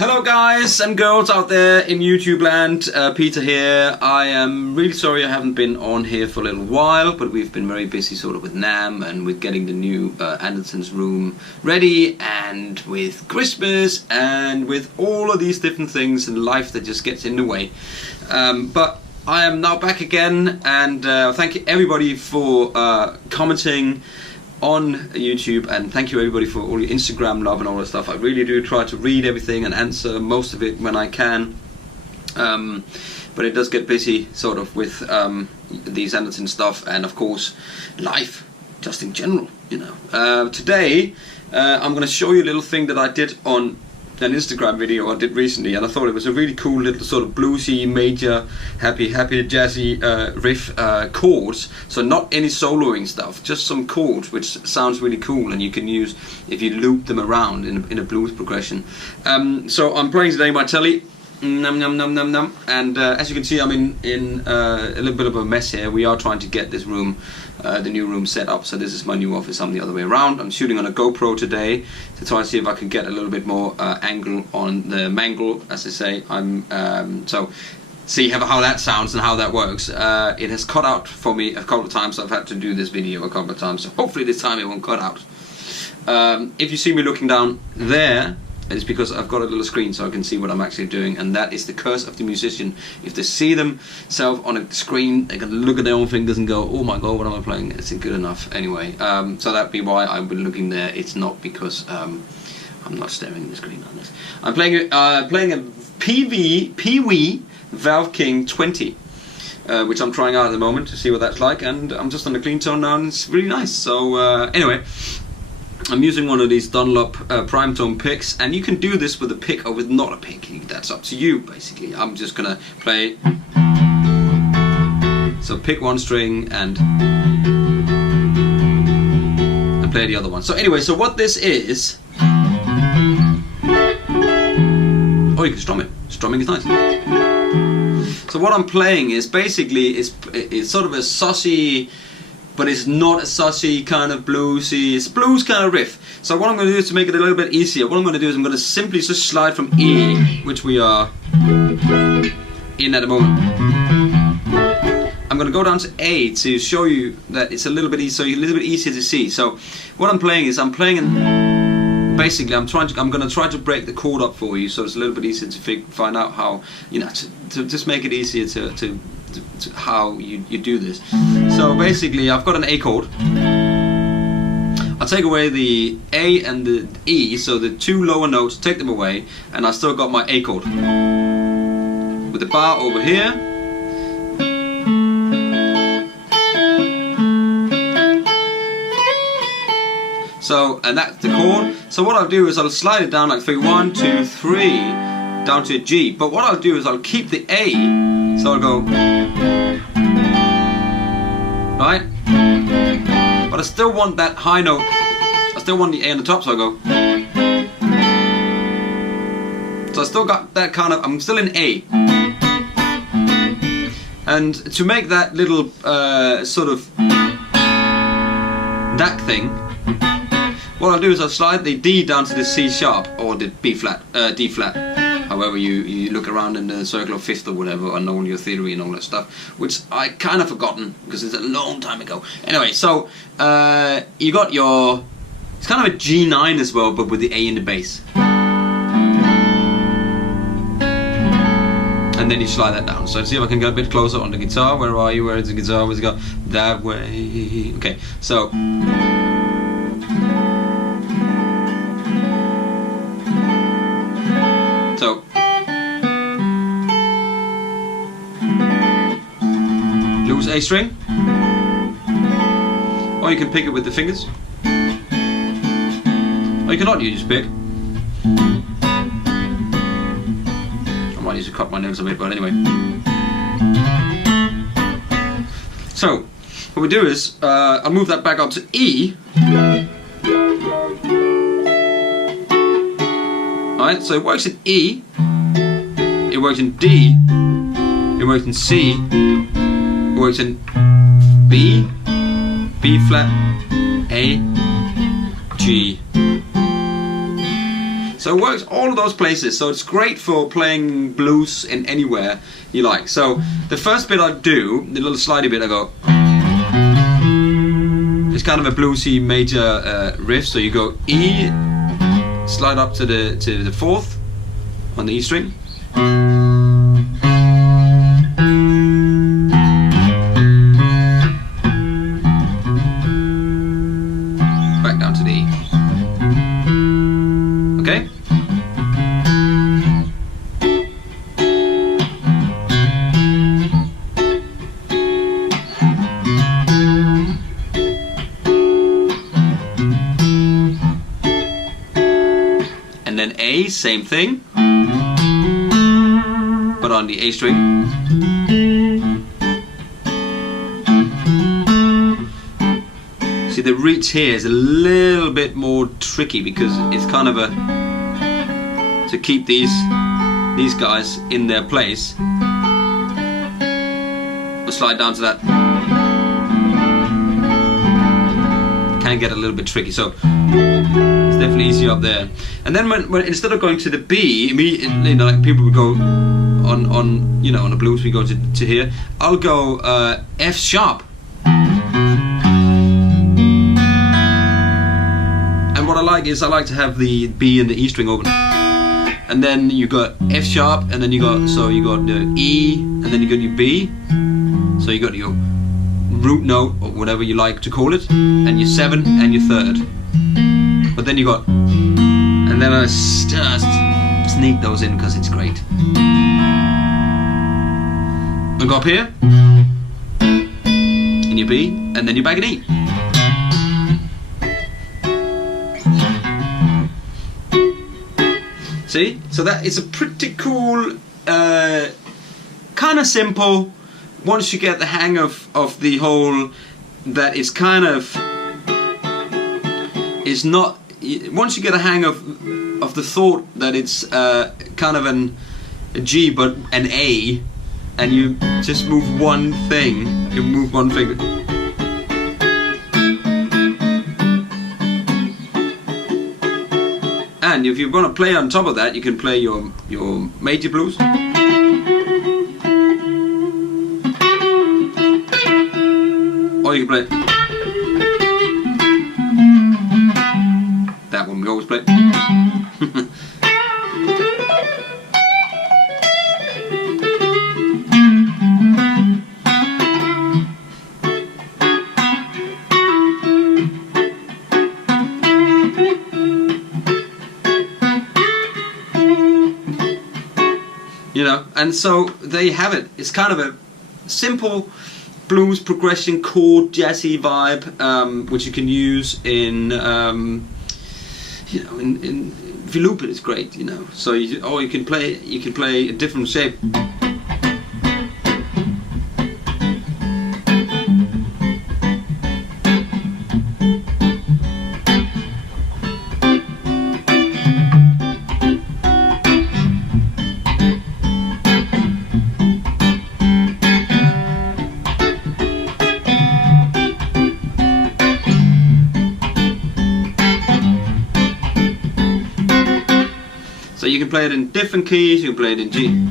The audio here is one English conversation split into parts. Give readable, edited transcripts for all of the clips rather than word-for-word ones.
Hello guys and girls out there in YouTube land, Peter here. I am really sorry I haven't been on here for a little while, but we've been very busy sort of with NAMM and with getting the new Anderson's room ready, and with Christmas and with all of these different things in life that just gets in the way. But I am now back again, and thank you everybody for commenting on YouTube, and thank you everybody for all your Instagram love and all that stuff. I really do try to read everything and answer most of it when I can, but it does get busy sort of with these Anderson stuff, and of course life just in general, you know. Today I'm going to show you a little thing that I did on an Instagram video I did recently, and I thought it was a really cool little sort of bluesy, major, happy, jazzy riff chords. So not any soloing stuff, just some chords, which sounds really cool, and you can use if you loop them around in a blues progression. So I'm playing today my telly. Num num num num num. And as you can see, I'm in a little bit of a mess here. We are trying to get this room, the new room, set up. So this is my new office. I'm the other way around. I'm shooting on a GoPro today to try and see if I can get a little bit more angle on the mangle, as they say. So see how that sounds and how that works. It has cut out for me a couple of times. So I've had to do this video a couple of times. So hopefully this time it won't cut out. If you see me looking down there, it's because I've got a little screen so I can see what I'm actually doing, and that is the curse of the musician. If they see themselves on a screen, they can look at their own fingers and go, oh my god, what am I playing? It's good enough. Anyway, so that'd be why I've been looking there. It's not because I'm not staring at the screen on this. I'm playing a Pee-wee Valve King 20, which I'm trying out at the moment to see what that's like, and I'm just on the clean tone now, and it's really nice. So anyway, I'm using one of these Dunlop prime tone picks, and you can do this with a pick or with not a pick. That's up to you, basically. I'm just gonna play. So pick one string and play the other one. So anyway, so what this is. Oh, you can strum it. Strumming is nice. So what I'm playing is basically it's sort of a sussy, but it's not a sussy kind of bluesy, it's blues kind of riff. So what I'm going to do is to make it a little bit easier, what I'm going to do is I'm going to simply just slide from E, which we are in at the moment. I'm going to go down to A to show you that it's a little bit easier, easier to see. So what I'm playing is I'm basically I'm going to try to break the chord up for you, so it's a little bit easier to find out how, you know, to just make it easier to how you do this. So basically I've got an A chord. I'll take away the A and the E, so the two lower notes, take them away, and I still got my A chord with the bar over here. So, and that's the chord. So what I'll do is I'll slide it down like 3, 1, 2, 3, down to a G. But what I'll do is I'll keep the A, so I'll go, right? But I still want that high note. I still want the A on the top, so I go. So I still got that kind of, I'm still in A. And to make that little sort of that thing, what I'll do is I'll slide the D down to the C sharp, or the B flat, D flat. However you look around in the circle of fifth or whatever, and know your theory and all that stuff, which I kind of forgotten because it's a long time ago. Anyway, so you got your, it's kind of a G9 as well, but with the A in the bass. And then you slide that down. So see if I can get a bit closer on the guitar. Where are you? Where is the guitar? Where's it go? That way. Okay, so. So, loose A string, or you can pick it with the fingers, or you cannot use pick. I might use to cut my nails a bit, but anyway. So, what we do is, I'll move that back up to E. Alright, so it works in E, it works in D, it works in C, it works in B, B flat, A, G. So it works all of those places. So it's great for playing blues in anywhere you like. So the first bit I do, the little slidey bit, I go. It's kind of a bluesy major riff. So you go E, slide up to the fourth on the E string. Back down to the E. Okay? And then A, same thing, but on the A string. See, the reach here is a little bit more tricky because it's kind of a to keep these guys in their place. We'll slide down to that. Can get a little bit tricky, so it's definitely easier up there. And then when instead of going to the B, immediately, like people would go on on a blues, we go to here. I'll go F sharp. And what I like is I like to have the B and the E string open. And then you got F sharp, and then you got the E, and then you got your B. So you got your root note, or whatever you like to call it, and your 7 and your 3rd. But then you got, and then I just sneak those in because it's great. I go up here, in your B, and then you're back in E. See? So that is a pretty cool, kind of simple. Once you get the hang of the whole, that is kind of, is not. Once you get a hang of the thought that it's kind of a G but an A, and you just move one thing, you move one finger. And if you're going to play on top of that, you can play your major blues. Or you can play that one we always play. You know, and so there you have it. It's kind of a simple blues progression chord jazzy vibe, which you can use in if you loop it, it's great, you know. So you can play a different shape. So you can play it in different keys, you can play it in G.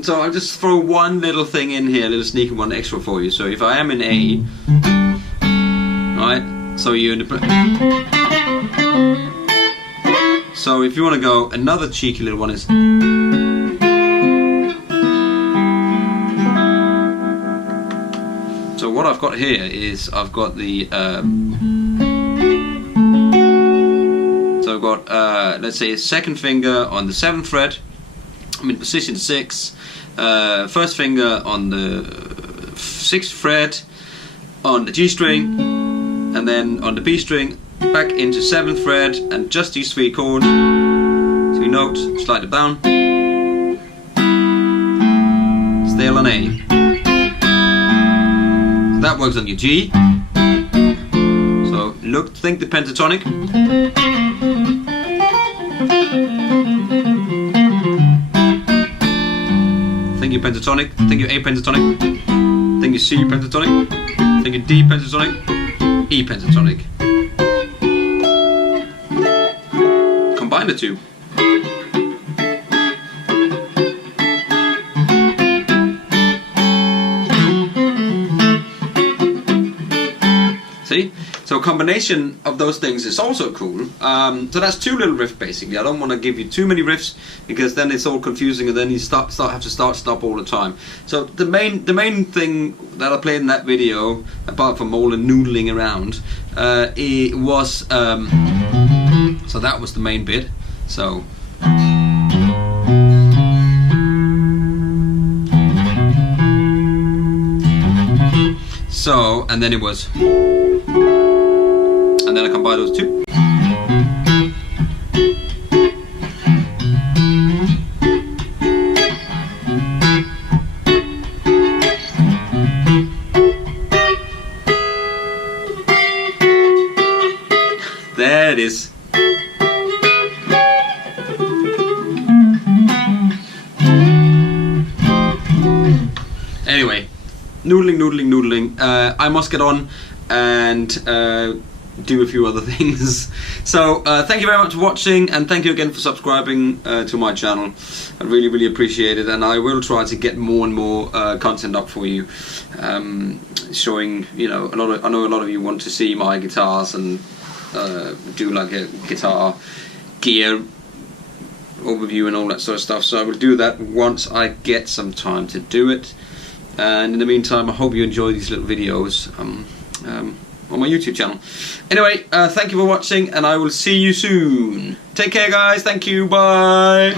So I'll just throw one little thing in here, a little sneaky one extra for you. So if I am in A, right? So you're in the. So if you want to go, another cheeky little one is. So what I've got here is I've got the. So I've got let's say a second finger on the 7th fret. I'm in position 6. First finger on the 6th fret on the G string, and then on the B string back into 7th fret, and just these 3 chords, 3 notes, slide it down, Scale on A. That works on your G. So think the pentatonic. Think your pentatonic. Think your A pentatonic. Think your C pentatonic. Think your D pentatonic. E pentatonic. Combine the two. See? So a combination of those things is also cool. So that's two little riffs basically. I don't want to give you too many riffs because then it's all confusing and then you have to stop all the time. So the main thing that I played in that video, apart from all the noodling around, it was so that was the main bit. So and then it was, and then I combine those two. There it is. Anyway, noodling. I must get on and do a few other things. So thank you very much for watching, and thank you again for subscribing to my channel. I really appreciate it, and I will try to get more and more content up for you, showing, you know, I know a lot of you want to see my guitars and do like a guitar gear overview and all that sort of stuff. So I will do that once I get some time to do it. And in the meantime, I hope you enjoy these little videos on my YouTube channel. Anyway, thank you for watching, and I will see you soon. Take care, guys. Thank you. Bye.